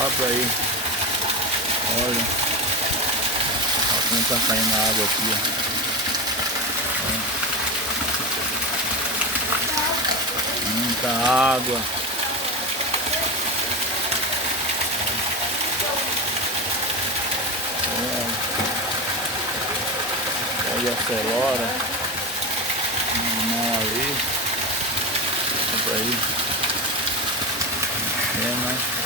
Olha pra aí. Olha. Olha como tá caindo a água aqui, ó. Muita água. Olha a celora. Não ali. Olha pra aí. É, né?